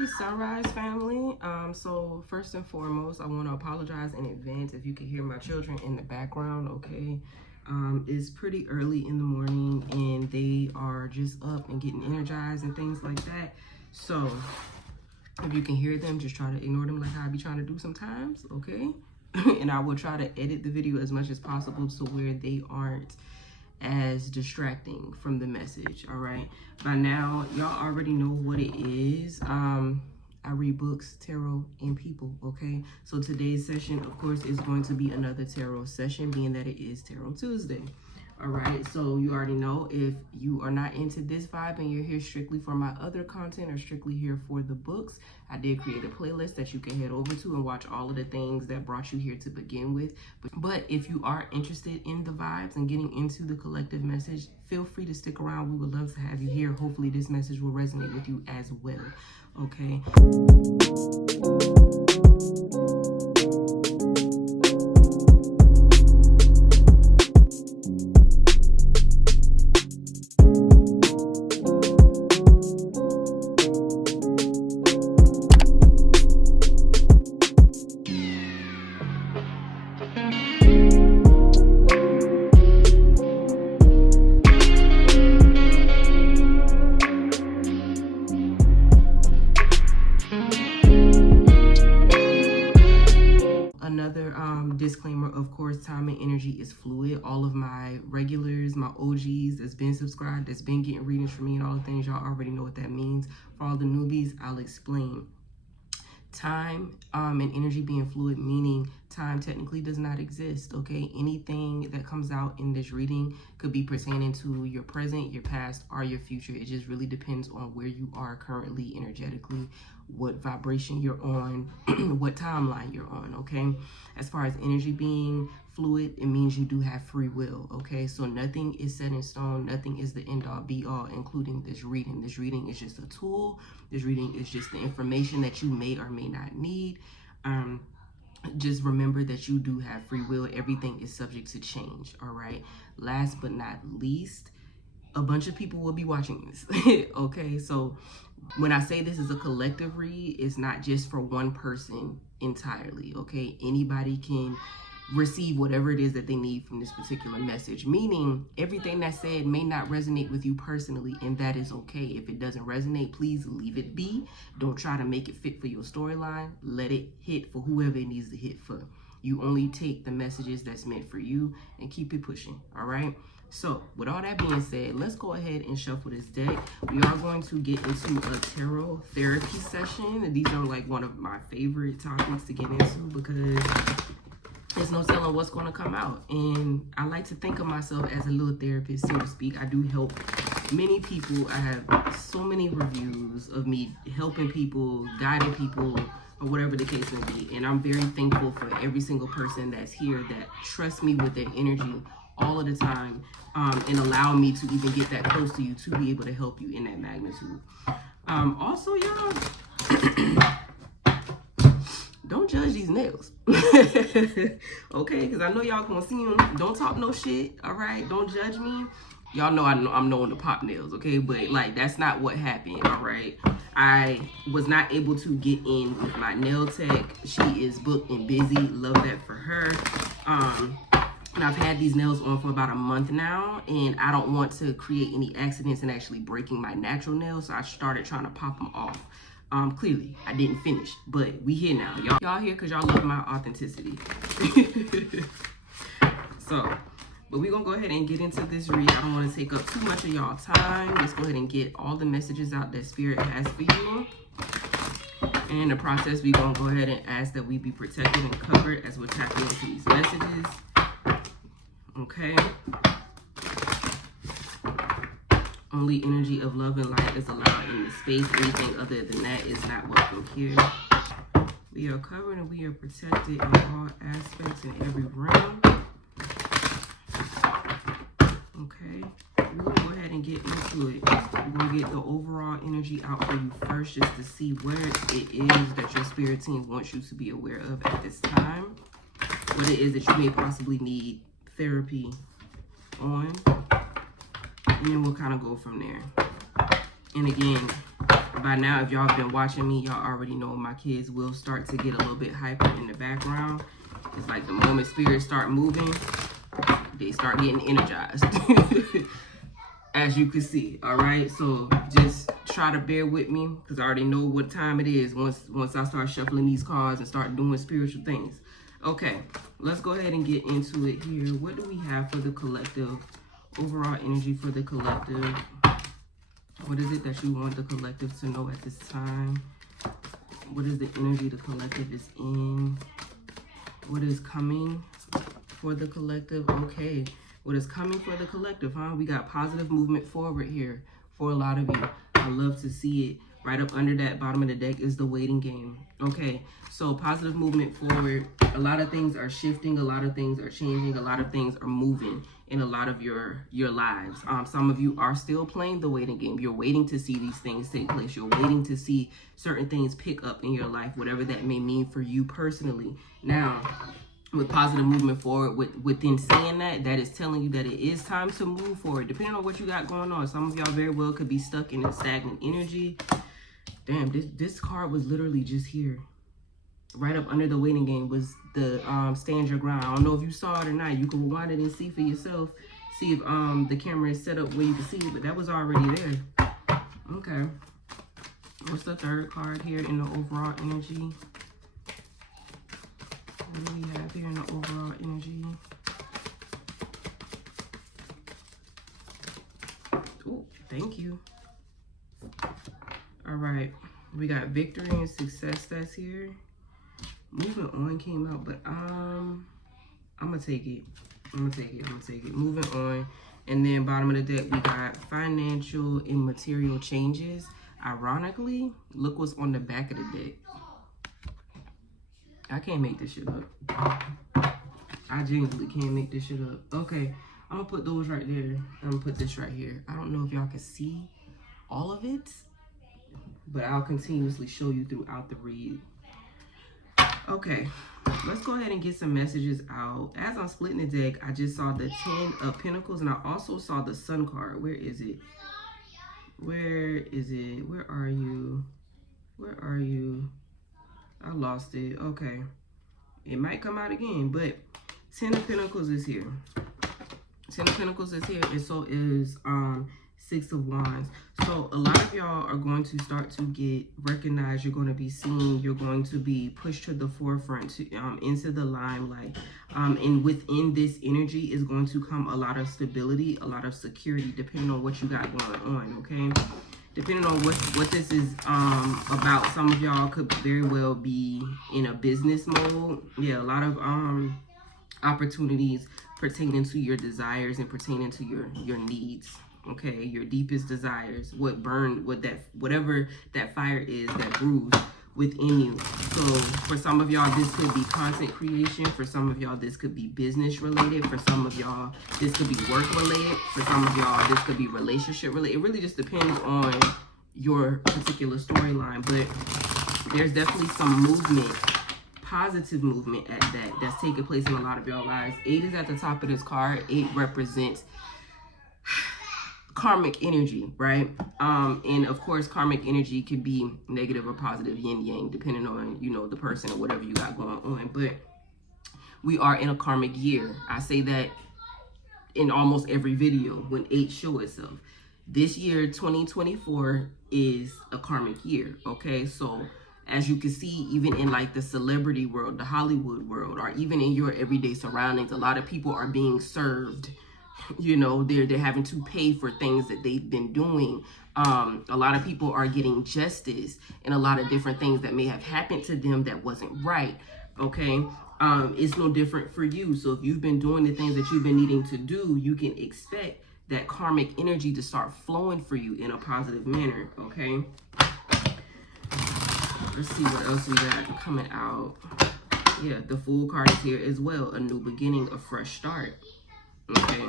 Happy sunrise, family. So first and foremost, I want to apologize in advance if you can hear my children in the background. Okay, it's pretty early in the morning and they are just up and getting energized and things like that. So if you can hear them, just try to ignore them like I be trying to do sometimes. Okay. And I will try to edit the video as much as possible to where they aren't as distracting from the message. All right, by now y'all already know what it is. I read books, tarot, and people. Okay, so today's session, of course, is going to be another tarot session, being that it is Tarot Tuesday. All right, so you already know, if you are not into this vibe and you're here strictly for my other content or strictly here for the books, I did create a playlist that you can head over to and watch all of the things that brought you here to begin with. But if you are interested in the vibes and getting into the collective message, feel free to stick around. We would love to have you here. Hopefully this message will resonate with you as well. Okay. Disclaimer, of course, time and energy is fluid. All of my regulars, my OGs that's been subscribed, that's been getting readings from me and all the things, y'all already know what that means. For all the newbies, I'll explain. Time and energy being fluid, meaning time technically does not exist. Okay, anything that comes out in this reading could be pertaining to your present, your past, or your future. It just really depends on where you are currently energetically, what vibration you're on, what timeline you're on. Okay, as far as energy being fluid, it means you do have free will. Okay, so nothing is set in stone, nothing is the end all be all, including this reading. This reading is just a tool. This reading is just the information that you may or may not need. Just remember that you do have free will. Everything is subject to change. All right, last but not least, a bunch of people will be watching this. Okay, so when I say this is a collective read, it's not just for one person entirely. Okay, anybody can receive whatever it is that they need from this particular message, meaning everything that's said may not resonate with you personally, and that is okay. If it doesn't resonate, please leave it be. Don't try to make it fit for your storyline. Let it hit for whoever it needs to hit for. You only take the messages that's meant for you and keep it pushing. All right, so with all that being said, let's go ahead and shuffle this deck. We are going to get into a tarot therapy session, and these are like one of my favorite topics to get into because there's no telling what's going to come out. And I like to think of myself as a little therapist, so to speak. I do help many people. I have so many reviews of me helping people, guiding people, or whatever the case may be. And I'm very thankful for every single person that's here that trusts me with their energy all of the time, and allow me to even get that close to you to be able to help you in that magnitude. Also, y'all, don't judge these nails. Okay, because I know y'all gonna see them. Don't talk no shit. All right, don't judge me. Y'all know I'm known to pop nails. Okay, but like that's not what happened. All right, I was not able to get in with my nail tech. She is booked and busy. Love that for her. And I've had these nails on for about a month now, and I don't want to create any accidents and actually breaking my natural nails, so I started trying to pop them off. Clearly I didn't finish, but we here now. Y'all here because y'all love my authenticity. So, but we're gonna go ahead and get into this read. I don't want to take up too much of y'all time. Let's go ahead and get all the messages out that Spirit has for you. And in the process, we're gonna go ahead and ask that we be protected and covered as we're tapping into these messages. Okay. Only energy of love and light is allowed in this space. Anything other than that is not welcome here. We are covered and we are protected in all aspects in every realm. Okay. We're going to go ahead and get into it. We're going to get the overall energy out for you first, just to see where it is that your spirit team wants you to be aware of at this time. What it is that you may possibly need therapy on. And then we'll kind of go from there. And again, By now, if y'all have been watching me, y'all already know my kids will start to get a little bit hyper in the background. It's like the moment spirits start moving, they start getting energized. As you can see, all right? So just try to bear with me because I already know what time it is once I start shuffling these cards and start doing spiritual things. Okay, let's go ahead and get into it here. What do we have for the collective? Overall energy for the collective. What is it that you want the collective to know at this time? What is the energy the collective is in? What is coming for the collective? Okay. What is coming for the collective, huh? We got positive movement forward here for a lot of you. I love to see it. Right up under that bottom of the deck is the waiting game. Okay, so positive movement forward. A lot of things are shifting. A lot of things are changing. A lot of things are moving in a lot of your lives. Some of you are still playing the waiting game. You're waiting to see these things take place. You're waiting to see certain things pick up in your life, whatever that may mean for you personally. Now, with positive movement forward, within saying that is telling you that it is time to move forward, depending on what you got going on. Some of y'all very well could be stuck in a stagnant energy. Damn, this card was literally just here. Right up under the waiting game was the stand your ground. I don't know if you saw it or not. You can rewind it and see for yourself. See if the camera is set up where you can see it, but that was already there. Okay. What's the third card here in the overall energy? What do we have here in the overall energy? Oh, thank you. All right. We got victory and success that's here. Moving on came out, but I'm going to take it. I'm going to take it. Moving on. And then bottom of the deck, we got financial and material changes. Ironically, look what's on the back of the deck. I can't make this shit up. I genuinely can't make this shit up. Okay, I'm gonna put those right there. I'm gonna put this right here. I don't know if y'all can see all of it, but I'll continuously show you throughout the read. Okay, let's go ahead and get some messages out. As I'm splitting the deck, I just saw the 10 of Pentacles, and I also saw the Sun card. Where is it? Where is it? Where are you? Where are you? I lost it. Okay. It might come out again, but 10 of Pentacles is here. 10 of Pentacles is here, and so is 6 of Wands. So a lot of y'all are going to start to get recognized. You're going to be seen. You're going to be pushed to the forefront, to, into the limelight. And within this energy is going to come a lot of stability, a lot of security, depending on what you got going on, okay? Depending on what this is about, some of y'all could very well be in a business mode. Yeah, a lot of opportunities pertaining to your desires and pertaining to your needs. Okay, your deepest desires, whatever that fire is that brews within you. So for some of y'all, this could be content creation. For some of y'all, this could be business related. For some of y'all, this could be work related. For some of y'all, this could be relationship related. It really just depends on your particular storyline, but there's definitely some movement, positive movement at that's taking place in a lot of y'all lives. 8 is at the top of this card. 8 represents karmic energy, right? And of course, karmic energy can be negative or positive, yin yang, depending on, you know, the person or whatever you got going on. But we are in a karmic year. I say that in almost every video when 8 show itself. This year, 2024, is a karmic year, okay? So as you can see, even in like the celebrity world, the Hollywood world, or even in your everyday surroundings, a lot of people are being served. You know, they're having to pay for things that they've been doing. A lot of people are getting justice in a lot of different things that may have happened to them that wasn't right, okay? It's no different for you. So if you've been doing the things that you've been needing to do, you can expect that karmic energy to start flowing for you in a positive manner, okay? Let's see what else we got coming out. Yeah, the Fool card is here as well. A new beginning, a fresh start. Okay,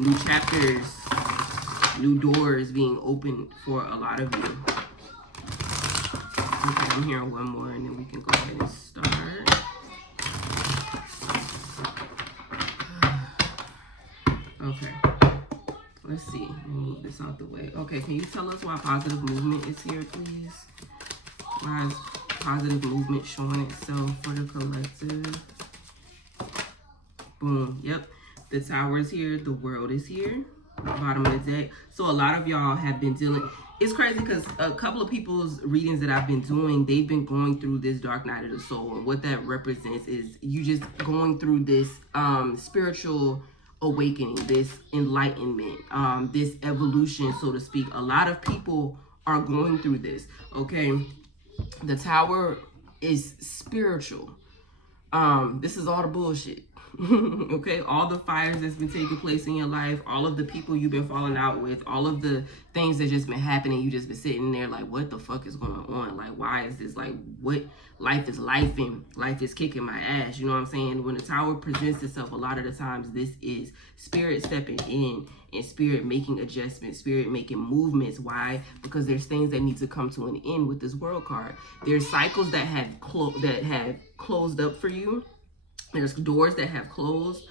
new chapters, new doors being opened for a lot of you. Okay, I'm hearing one more and then we can go ahead and start. Okay, Let's see. Let me move this out the way. Okay, can you tell us why positive movement is here, please? Why is positive movement showing itself for the collective? Boom. Yep. The Tower is here. The World is here. Bottom of the deck. So a lot of y'all have been dealing. It's crazy because a couple of people's readings that I've been doing, they've been going through this dark night of the soul. And what that represents is you just going through this spiritual awakening, this enlightenment, this evolution, so to speak. A lot of people are going through this. Okay. The Tower is spiritual. This is all the bullshit. Okay, all the fires that's been taking place in your life, all of the people you've been falling out with, all of the things that just been happening, you just been sitting there like, what the fuck is going on? Like, why is this? Like, what? Life is life and life is kicking my ass. You know what I'm saying? When the Tower presents itself, a lot of the times this is spirit stepping in and spirit making adjustments, spirit making movements. Why? Because there's things that need to come to an end with this World card. There's cycles that have closed up for you. There's doors that have closed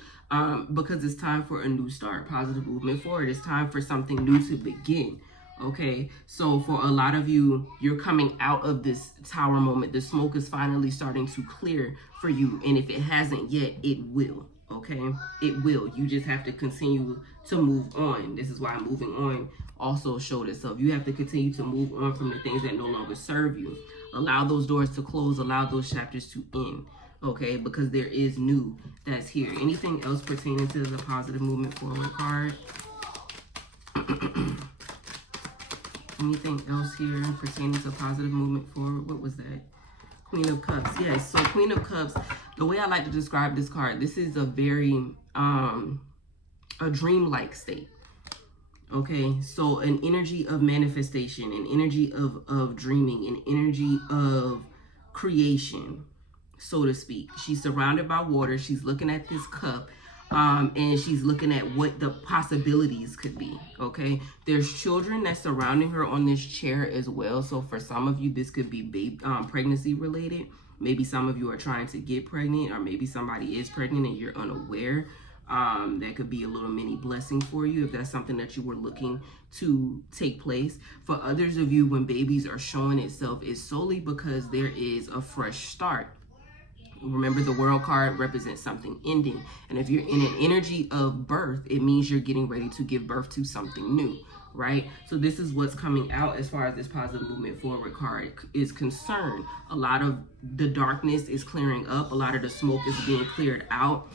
because it's time for a new start. Positive movement forward. It's time for something new to begin. Okay, so for a lot of you, you're coming out of this Tower moment. The smoke is finally starting to clear for you. And if it hasn't yet, it will. Okay, it will. You just have to continue to move on. This is why moving on also showed itself. You have to continue to move on from the things that no longer serve you. Allow those doors to close. Allow those chapters to end. Okay, because there is new that's here. Anything else pertaining to the positive movement forward card? Anything else here pertaining to positive movement forward? What was that? Queen of Cups. Yes, so Queen of Cups, the way I like to describe this card, this is a very, a dreamlike state. Okay, so an energy of manifestation, an energy of dreaming, an energy of creation, so to speak. She's surrounded by water. She's looking at this cup, and she's looking at what the possibilities could be. Okay, there's children that's surrounding her on this chair as well. So for some of you, this could be pregnancy related. Maybe some of you are trying to get pregnant, or maybe somebody is pregnant and you're unaware. That could be a little mini blessing for you if that's something that you were looking to take place. For others of you, when babies are showing itself, is solely because there is a fresh start. Remember, the World card represents something ending. And if you're in an energy of birth, it means you're getting ready to give birth to something new, right? So this is what's coming out as far as this positive movement forward card is concerned. A lot of the darkness is clearing up. A lot of the smoke is being cleared out.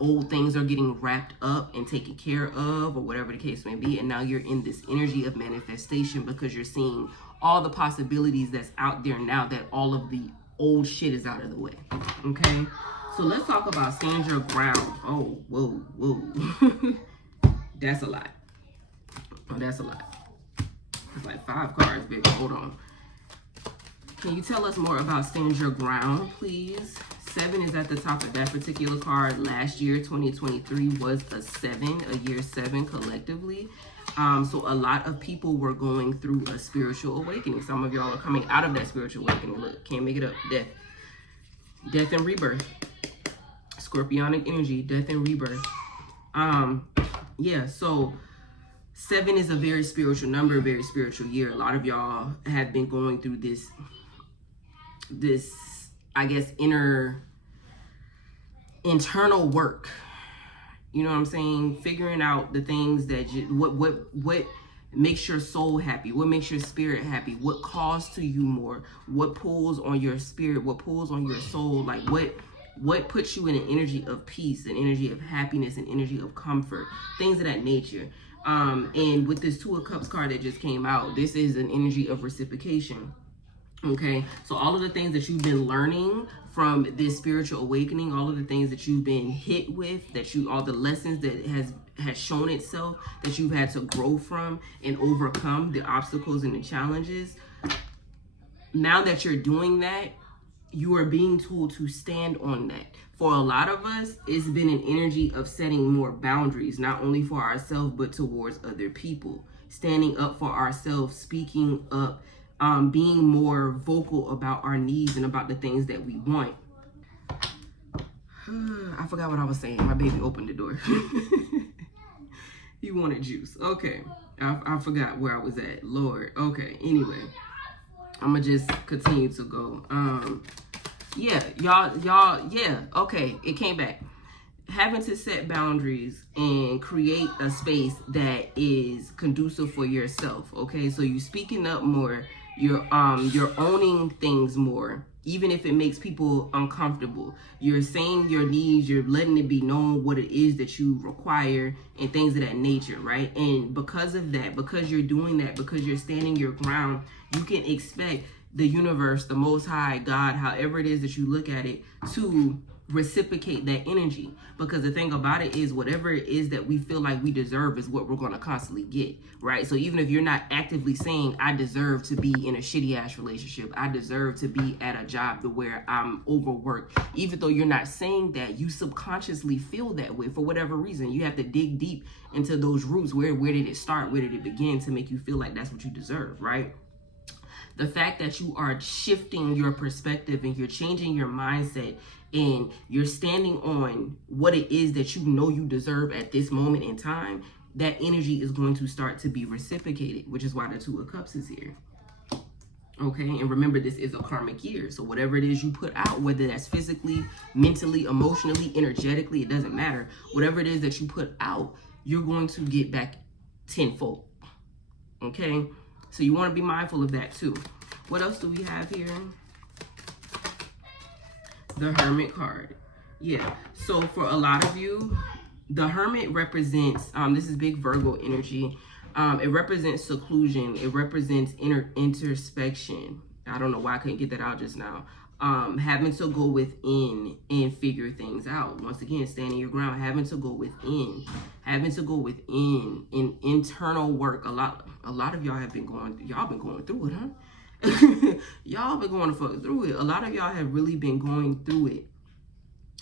Old things are getting wrapped up and taken care of, or whatever the case may be. And now you're in this energy of manifestation because you're seeing all the possibilities that's out there now that all of the old shit is out of the way. Okay, so let's talk about stand your ground. Oh, whoa. That's a lot. Oh, that's a lot. It's like 5 cards, baby. Hold on. Can you tell us more about stand your ground, please? 7 is at the top of that particular card. Last year, 2023, was a 7, a year 7 collectively. So a lot of people were going through a spiritual awakening. Some of y'all are coming out of that spiritual awakening. Look, can't make it up. Death and rebirth. Scorpionic energy, death and rebirth. Yeah, so 7 is a very spiritual number, very spiritual year. A lot of y'all have been going through this, I guess, internal work. You know what I'm saying? Figuring out the things that what makes your soul happy, what makes your spirit happy, what calls to you more, what pulls on your spirit, what pulls on your soul, like what puts you in an energy of peace, an energy of happiness, an energy of comfort, things of that nature. And with this 2 of Cups card that just came out, this is an energy of reciprocation. Okay, so all of the things that you've been learning from this spiritual awakening, all of the things that you've been hit with, all the lessons that has shown itself that you've had to grow from and overcome, the obstacles and the challenges. Now that you're doing that, you are being told to stand on that. For a lot of us, it's been an energy of setting more boundaries, not only for ourselves, but towards other people. Standing up for ourselves, speaking up, being more vocal about our needs and about the things that we want. I forgot what I was saying. My baby opened the door. He wanted juice. Okay. I forgot where I was at. Lord. Okay. Anyway, I'm gonna just continue to go. Yeah, y'all, yeah. Okay, it came back. Having to set boundaries and create a space that is conducive for yourself. Okay, so you speaking up more, you're owning things more, even if it makes people uncomfortable. You're saying your needs, you're letting it be known what it is that you require and things of that nature, right? And because of that, because you're doing that, because you're standing your ground, you can expect the universe, the Most High, God, however it is that you look at it, to reciprocate that energy. Because the thing about it is, whatever it is that we feel like we deserve is what we're going to constantly get, right? So even if you're not actively saying, I deserve to be in a shitty ass relationship, I deserve to be at a job to where I'm overworked, even though you're not saying that, you subconsciously feel that way for whatever reason. You have to dig deep into those roots. Where did it start? Where did it begin to make you feel like that's what you deserve, right? The fact that you are shifting your perspective and you're changing your mindset and you're standing on what it is that you know you deserve at this moment in time, that energy is going to start to be reciprocated, which is why the Two of Cups is here. Okay, and remember, this is a karmic year. So whatever it is you put out, whether that's physically, mentally, emotionally, energetically, it doesn't matter. Whatever it is that you put out, you're going to get back tenfold. Okay, so you want to be mindful of that too. What else do we have here? The Hermit card. Yeah, so for a lot of you, the Hermit represents, this is big Virgo energy. It represents seclusion. It represents introspection. I don't know why I couldn't get that out just now. Having to go within and figure things out. Once again, standing your ground, having to go within in internal work. A lot of y'all have been going through it, huh? Y'all been going through it. A lot of y'all have really been going through it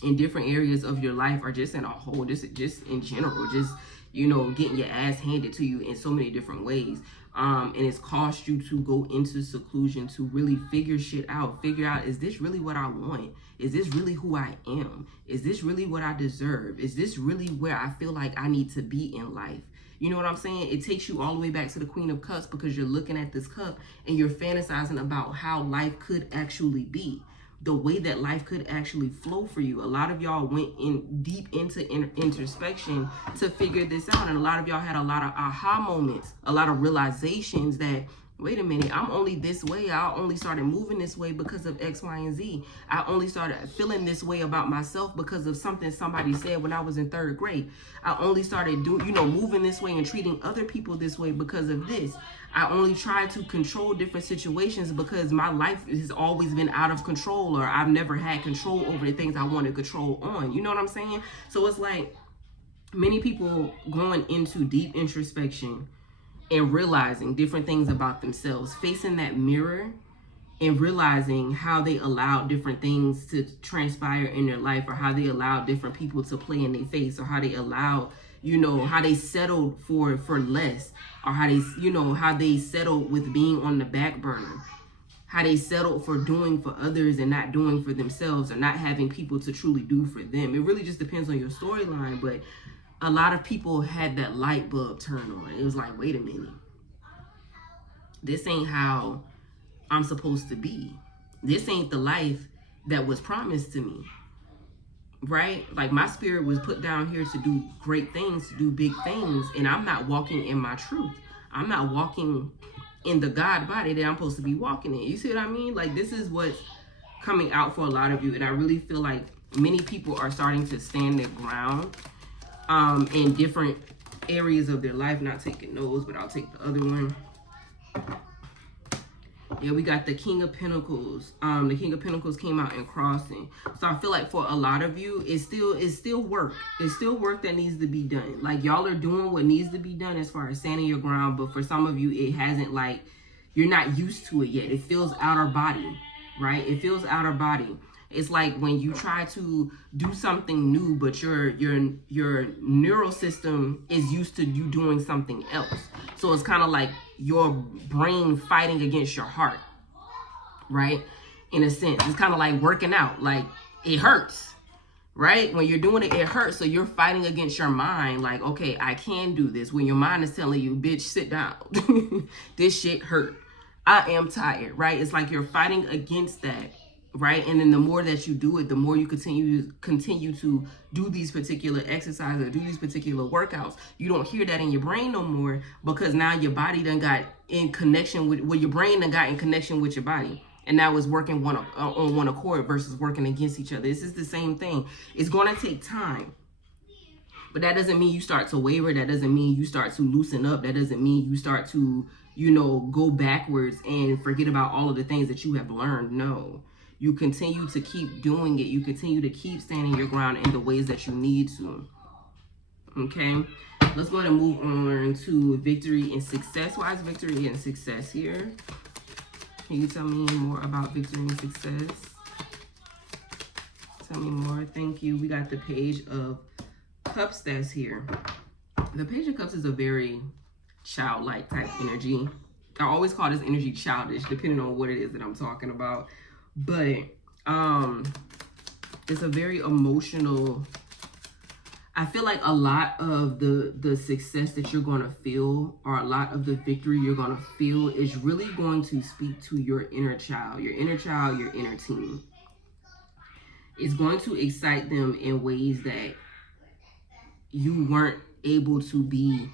in different areas of your life, or just in a whole, just in general, just, you know, getting your ass handed to you in so many different ways. And it's caused you to go into seclusion to really figure shit out. Figure out, is this really what I want? Is this really who I am? Is this really what I deserve? Is this really where I feel like I need to be in life? You know what I'm saying? It takes you all the way back to the Queen of Cups, because you're looking at this cup and you're fantasizing about how life could actually be, the way that life could actually flow for you. A lot of y'all went in deep into introspection to figure this out. And a lot of y'all had a lot of aha moments, a lot of realizations that, wait a minute, I'm only this way. I only started moving this way because of X, Y, and Z. I only started feeling this way about myself because of something somebody said when I was in 3rd grade. I only started moving this way and treating other people this way because of this. I only try to control different situations because my life has always been out of control, or I've never had control over the things I want to control on. You know what I'm saying? So it's like many people going into deep introspection and realizing different things about themselves, facing that mirror and realizing how they allowed different things to transpire in their life, or how they allowed different people to play in their face, or how they allowed, how they settled for less, or how they settled with being on the back burner, how they settled for doing for others and not doing for themselves, or not having people to truly do for them. It really just depends on your storyline, but a lot of people had that light bulb turn on. It was like, wait a minute, this ain't how I'm supposed to be. This ain't the life that was promised to me, right? Like, my spirit was put down here to do great things, to do big things, and I'm not walking in my truth. I'm not walking in the God body that I'm supposed to be walking in. You see what I mean? Like, this is what's coming out for a lot of you, and I really feel like many people are starting to stand their ground in different areas of their life. Not taking those, but I'll take the other one. Yeah, we got the King of Pentacles. The King of Pentacles came out in crossing. So I feel like for a lot of you, it's still work. It's still work that needs to be done. Like, y'all are doing what needs to be done as far as standing your ground. But for some of you, it hasn't, like, you're not used to it yet. It feels outer body, right? It feels outer body. It's like when you try to do something new, but your neural system is used to you doing something else. So it's kind of like your brain fighting against your heart, right? In a sense, it's kind of like working out. Like, it hurts, right? When you're doing it, it hurts. So you're fighting against your mind. Like, okay, I can do this. When your mind is telling you, bitch, sit down. This shit hurt. I am tired, right? It's like you're fighting against that, right? And then the more that you do it, the more you continue to do these particular exercises or do these particular workouts. You don't hear that in your brain no more, because now your body done got in connection with, well, your brain done got in connection with your body. And now it's working on one accord versus working against each other. This is the same thing. It's going to take time. But that doesn't mean you start to waver. That doesn't mean you start to loosen up. That doesn't mean you start to, go backwards and forget about all of the things that you have learned. No. You continue to keep doing it. You continue to keep standing your ground in the ways that you need to. Okay? Let's go ahead and move on to victory and success. Why is victory and success here? Can you tell me more about victory and success? Tell me more. Thank you. We got the Page of Cups that's here. The Page of Cups is a very childlike type energy. I always call this energy childish, depending on what it is that I'm talking about. But it's a very emotional. I feel like a lot of the success that you're going to feel, or a lot of the victory you're going to feel, is really going to speak to your inner child, your inner teen. It's going to excite them in ways that you weren't able to be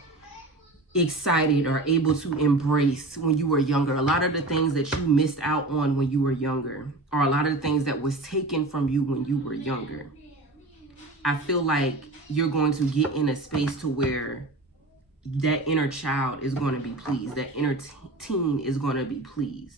excited or able to embrace when you were younger. A lot of the things that you missed out on when you were younger, or a lot of the things that was taken from you when you were younger. I feel like you're going to get in a space to where that inner child is going to be pleased. That inner teen is going to be pleased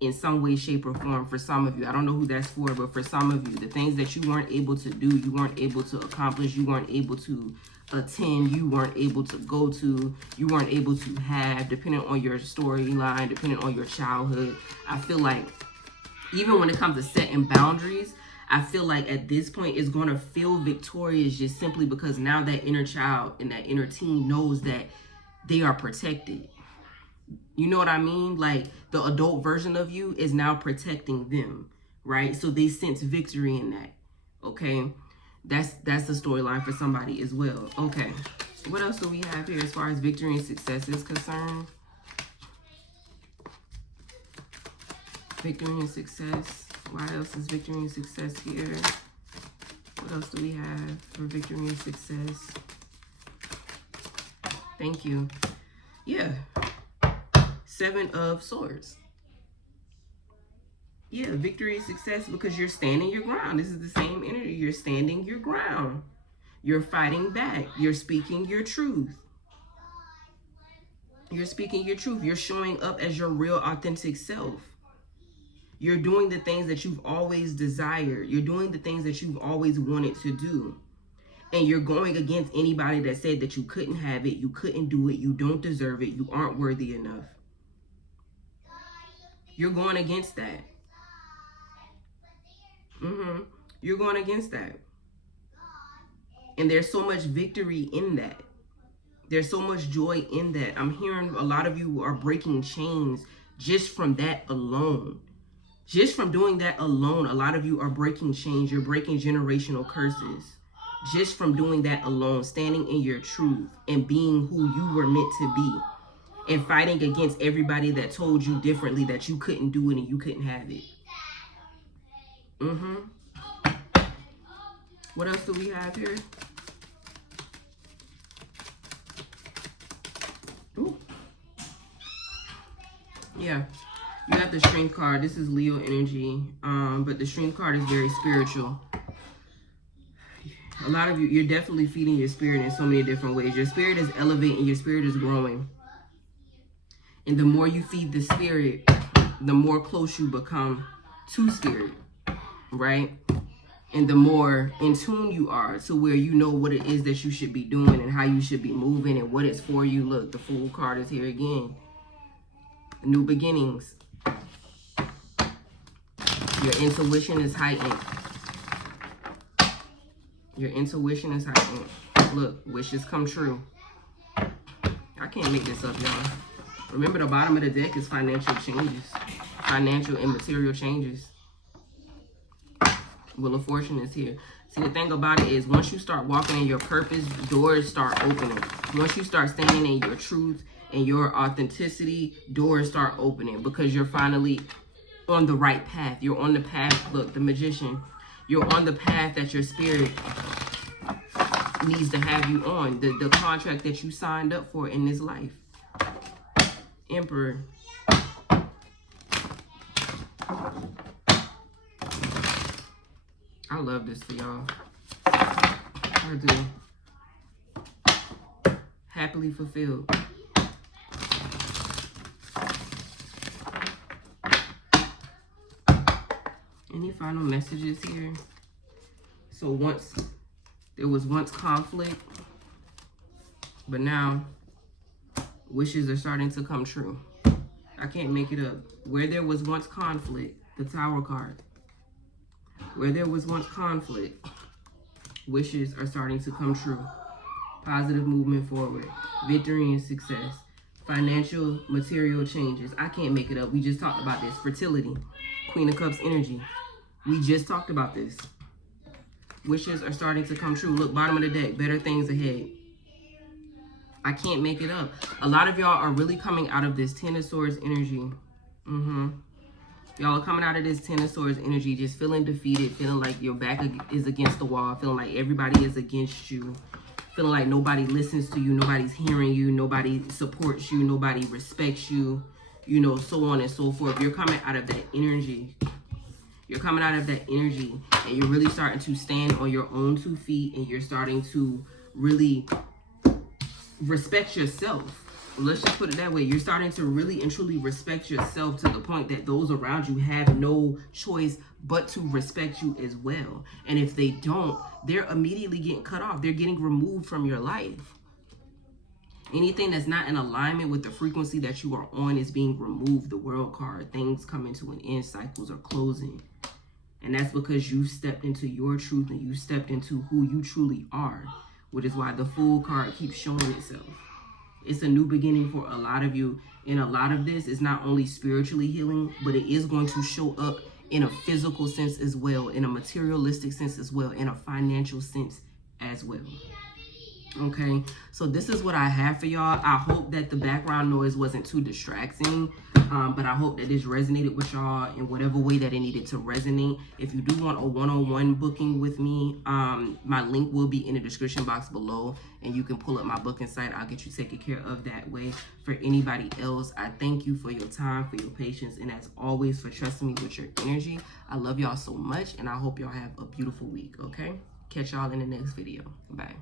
in some way, shape, or form. For some of you, I don't know who that's for, but for some of you, the things that you weren't able to do, you weren't able to accomplish, you weren't able to attend, you weren't able to go to, you weren't able to have, depending on your storyline, depending on your childhood. I feel like even when it comes to setting boundaries, I feel like at this point it's going to feel victorious, just simply because now that inner child and that inner teen knows that they are protected. You know what I mean? Like, the adult version of you is now protecting them, right? So they sense victory in that. Okay, that's the storyline for somebody as well. Okay, what else do we have here as far as victory and success is concerned? Victory and success. Why else is victory and success here? What else do we have for victory and success? Thank you. Yeah. 7 of Swords. Yeah, victory and success, because you're standing your ground. This is the same energy. You're standing your ground. You're fighting back. You're speaking your truth. You're speaking your truth. You're showing up as your real, authentic self. You're doing the things that you've always desired. You're doing the things that you've always wanted to do. And you're going against anybody that said that you couldn't have it, you couldn't do it, you don't deserve it, you aren't worthy enough. You're going against that. You're going against that. And there's so much victory in that. There's so much joy in that. I'm hearing a lot of you are breaking chains just from that alone. Just from doing that alone, a lot of you are breaking chains. You're breaking generational curses. Just from doing that alone, standing in your truth and being who you were meant to be. And fighting against everybody that told you differently, that you couldn't do it and you couldn't have it. What else do we have here? Ooh. Yeah. You got the Strength card. This is Leo energy. But the Strength card is very spiritual. A lot of you, you're definitely feeding your spirit in so many different ways. Your spirit is elevating. Your spirit is growing. And the more you feed the spirit, the more close you become to spirit, right? And the more in tune you are to where you know what it is that you should be doing and how you should be moving and what it's for you. Look, the Fool card is here again. New beginnings. Your intuition is heightened. Your intuition is heightened. Look, wishes come true. I can't make this up, y'all. Remember, the bottom of the deck is financial changes. Financial and material changes. Wheel of Fortune is here. See, the thing about it is once you start walking in your purpose, doors start opening. Once you start standing in your truth and your authenticity, doors start opening because you're finally on the right path. You're on the path, look, the magician. You're on the path that your spirit needs to have you on. The contract that you signed up for in this life. Emperor. I love this for y'all. I do. Happily fulfilled. Any final messages here? So there was once conflict, but now wishes are starting to come true. I can't make it up. Where there was once conflict, the Tower card. Where there was once conflict, wishes are starting to come true. Positive movement forward. Victory and success. Financial, material changes. I can't make it up. We just talked about this. Fertility. Queen of Cups energy. We just talked about this. Wishes are starting to come true. Look, bottom of the deck. Better things ahead. I can't make it up. A lot of y'all are really coming out of this Ten of Swords energy. Y'all are coming out of this Ten of Swords energy just feeling defeated, feeling like your back is against the wall, feeling like everybody is against you, feeling like nobody listens to you, nobody's hearing you, nobody supports you, nobody respects you, you know, so on and so forth. You're coming out of that energy. You're coming out of that energy and you're really starting to stand on your own 2 feet and you're starting to really respect yourself. Let's just put it that way. You're starting to really and truly respect yourself to the point that those around you have no choice but to respect you as well. And if they don't, they're immediately getting cut off. They're getting removed from your life. Anything that's not in alignment with the frequency that you are on is being removed. The World card, things coming to an end, cycles are closing. And that's because you stepped into your truth and you stepped into who you truly are, which is why the Fool card keeps showing itself. It's a new beginning for a lot of you. And a lot of this is not only spiritually healing, but it is going to show up in a physical sense as well, in a materialistic sense as well, in a financial sense as well. Okay, so this is what I have for y'all. I hope that the background noise wasn't too distracting, but I hope that this resonated with y'all in whatever way that it needed to resonate. If you do want a one-on-one booking with me, my link will be in the description box below, and you can pull up my booking site. I'll get you taken care of that way. For anybody else, I thank you for your time, for your patience, and as always, for trusting me with your energy. I love y'all so much, and I hope y'all have a beautiful week, okay? Catch y'all in the next video. Bye.